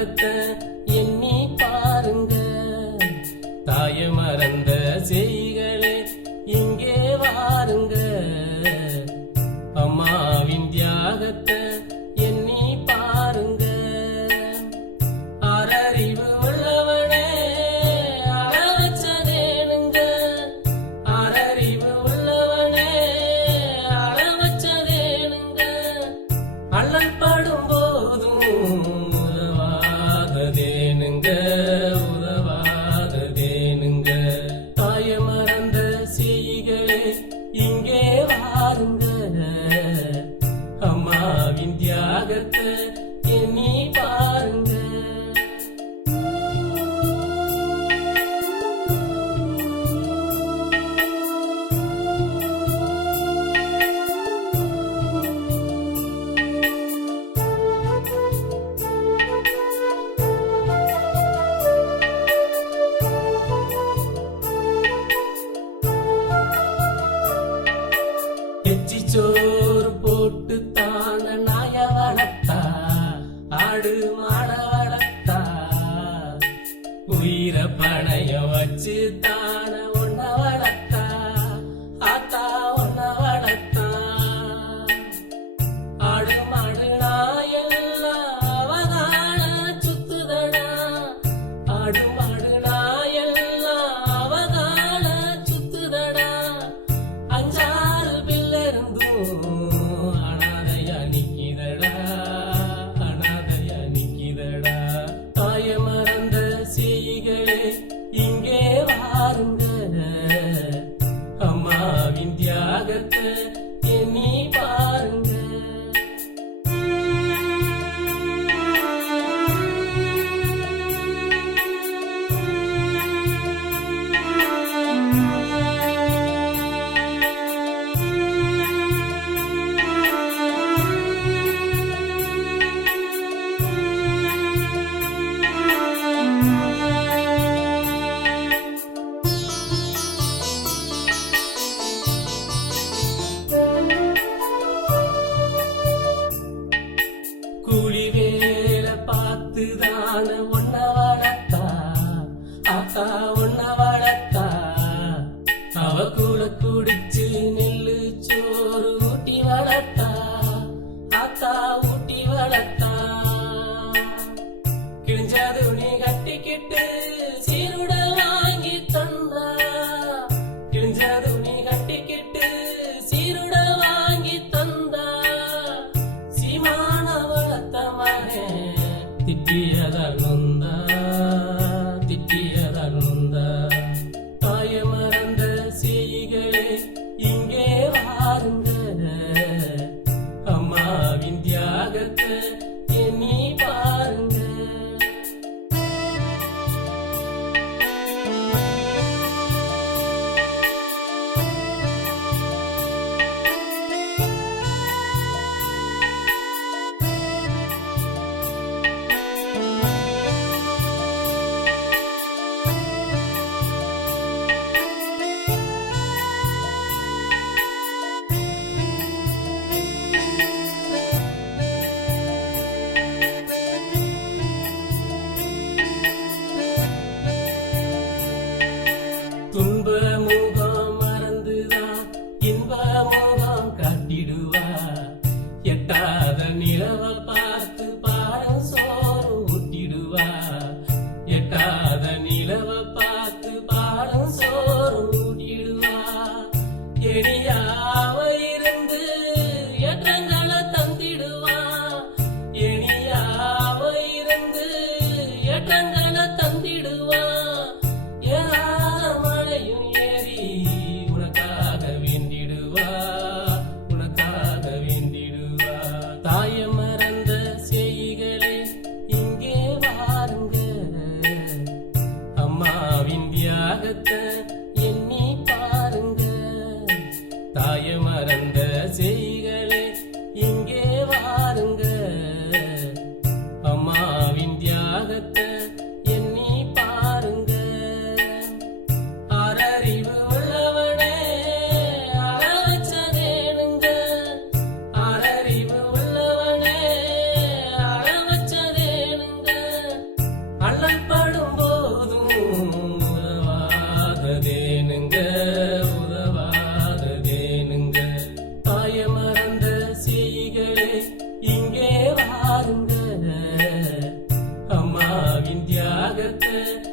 தியாகத்தை எண்ணி பாருங்க. தாய மறந்த செய்களே இங்கே வாருங்க. அம்மாவின் தியாகத்தை எண்ணி பாருங்க. ஆறறிவு உள்ளவனே அழ வச்சதேனுங்க. ஆறறிவு உள்ளவனே அழ வச்சதேனுங்க. அள்ளல் படும் போதும் உதவாததேனுங்க. உதவாததேனுங்க. தாய மறந்த செய்களே இங்கே வாருங்க. அம்மாவின் தியாகத்தை எண்ணி பாருங்க. எச்சிச்சோறு போட்டு தான நாய வளர்த்தா, ஆடு மாட வளர்த்தா, உயிர பணையம் வச்சு தான ஒன்ன வளர்த்தா, ஆத்தா ஒன்ன வளர்த்தா. ஆடு மாடு நாயெல்லாம் அவகால சுத்துதடா. ஆடு மாடு நாயெல்லாம் அவகால சுத்துதடா. அஞ்சாறு அனாதையா நிக்கிதடா. அனாதையா நிக்கிதடா. தாய மறந்த செய்களே இங்கே வாருங்க. அம்மாவின் தியாகத்தை எண்ணி பாருங்க. கூலி வேலை பார்த்துதான ஒன்ன வளர்த்தா, ஆத்தா ஒன்ன வளர்த்தா. அவ கூல குடிச்சு நெல்லு சோறு ஊட்டி வளர்த்தா, ஆத்தா ஊட்டி வளர்த்தா. கிழிஞ்ச துணி கட்டிக்கிட்டு சீருட வாங்கி தந்தா. கிழிஞ்ச துணி கட்டிக்கிட்டு சீருட வாங்கி தந்தா. சீமான வளர்த்த மகன் திட்டியதால் நொந்தா. திட்டியதால் நொந்தா. தாய மறந்த செய்களே இங்கே வாருங்க. அம்மாவின் தியாகத்தை எண்ணி பாருங்க. துன்ப முகம் மறந்துதான் இன்ப முகம் காட்டிடுவா. எட்டாத நிலவ பார்த்து பாடம் சோறு ஊட்டிடுவா. எட்டாத நிலவ பார்த்து பாடம் சோறு ஊட்டிடுவா. எணியாவ இருந்து ஏற்றங்களை தந்திடுவா. எணியாவ இருந்து ஏற்றங்களை தந்திடுவா. மழையும் ஏறி உனக்காக வேண்டிடுவா. உனக்காக வேண்டிடுவா. தாய மறந்த செய்களே இங்கே வாருங்க. அம்மாவின் தியாகத்தை எண்ணி பாருங்க. தாய மறந்த செய்களே இங்கே வாருங்க. அம்மாவின் தியாகத்தை எண்ணி பாருங்க. ஆறறிவு உள்ளவனே அழ வச்சதேனுங்க. ஆறறிவு உள்ளவனே அழ வச்சதேனுங்க. தியாகத்தை